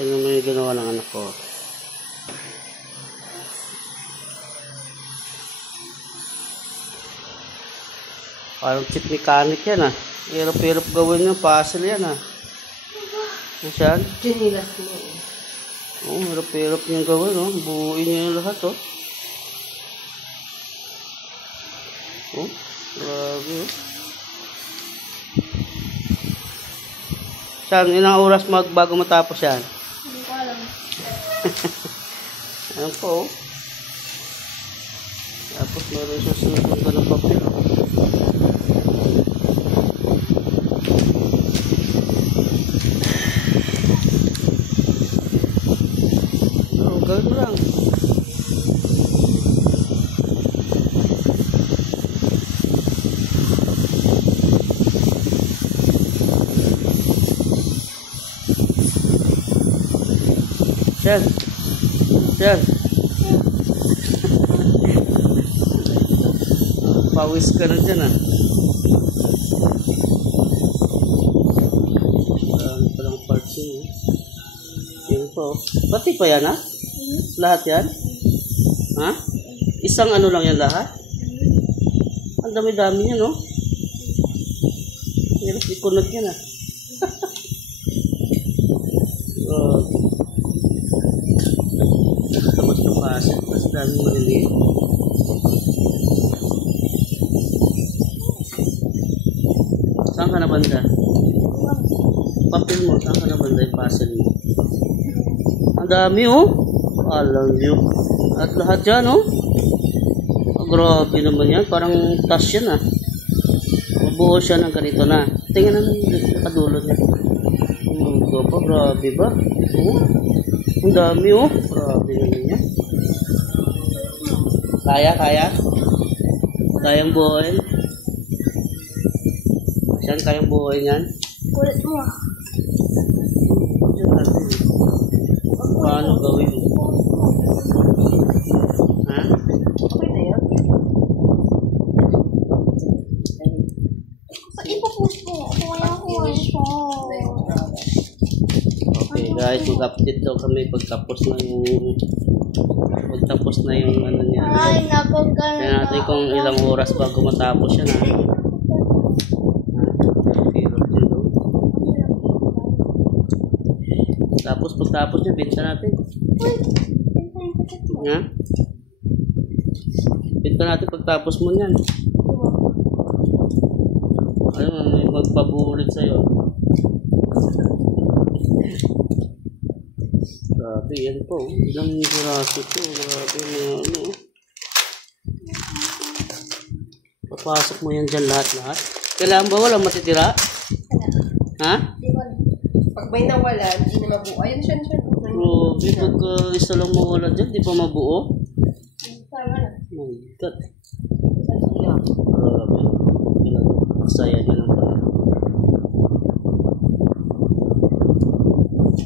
Yan naman yung ginawa ng anak ko. Parang chip mechanic yan ah. Hirap-hirap gawin yung puzzle yan ah. Nasaan? Junilas mo. Oo, hirap-hirap niyang gawin oh. Buuin niya yung lahat oh. Oh, grabe oh. Saan, ilang oras bago matapos yan? Hindi ko alam. Ayan po oh. Tapos meron siya sinusundan ng papel oh. Gawin mo lang. Yan. Yan. Pawis ka na dyan ah. Marami palang parts yun. Yan po. Pati pa yan ah? Lahat yan? Ha? Isang ano lang yan lahat? Ang dami-dami niya, no? Hirap ikunod yan, ah. Tapos ng kaset. Mas daming maliliit. Saan ka na banda? Papel mo. Saan ka na banda yung puzzle mo? Ang dami, oh. Alam nyo. At lahat yan, oh. Grabe naman yan. Parang tas yan, ah. Mabuo siya ng ganito na. Tingnan naman yung nakadulo niya. Grabe ba? Oh. Ang dami, oh. Grabe naman yan. Kaya? Kayang buuin? Saan kayang buuin yan? Kulit mo. Paano gawin mo? Ha? Okay na yun? Pag ipopost mo, okay guys, mag-update daw kami pagtapos na yung ano niya. Ay, naku, Kaya natin kung ilang oras bago matapos yan ha. Tapos pagtapos niya, binta natin. Ha? Binta natin pagtapos mo niyan. Ayun, may magpabulit sa'yo. Grabe, yan po. Ilang piraso ito. Grabe na ano. Papasok mo yan dyan lahat-lahat. Kailangan ba walang matitira? Ha? Pag may nawala, hindi na mabuo. Ayun siya. Grabe, pagka isa lang mawala dyan, di pa mabuo? Tama na. My God. Grabe. Masaya nyo lang pala.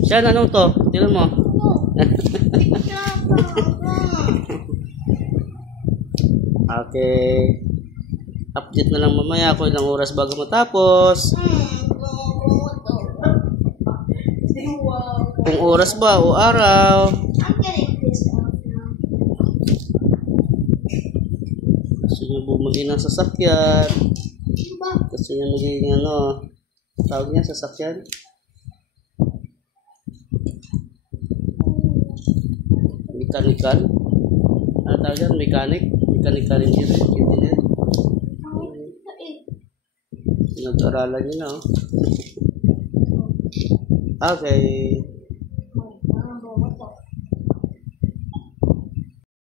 Siya, anong to? Tignan mo. Okay. Update na lang mamaya kung ilang oras bago matapos. Kung oras ba o araw. Gusto nyo bumili ng sasakyan. Gusto nyo magiging ano, tawag niya sasakyan. Mechanical. Ano tawag yan? Mechanical engineer. Nag-aralan nyo na. Okay.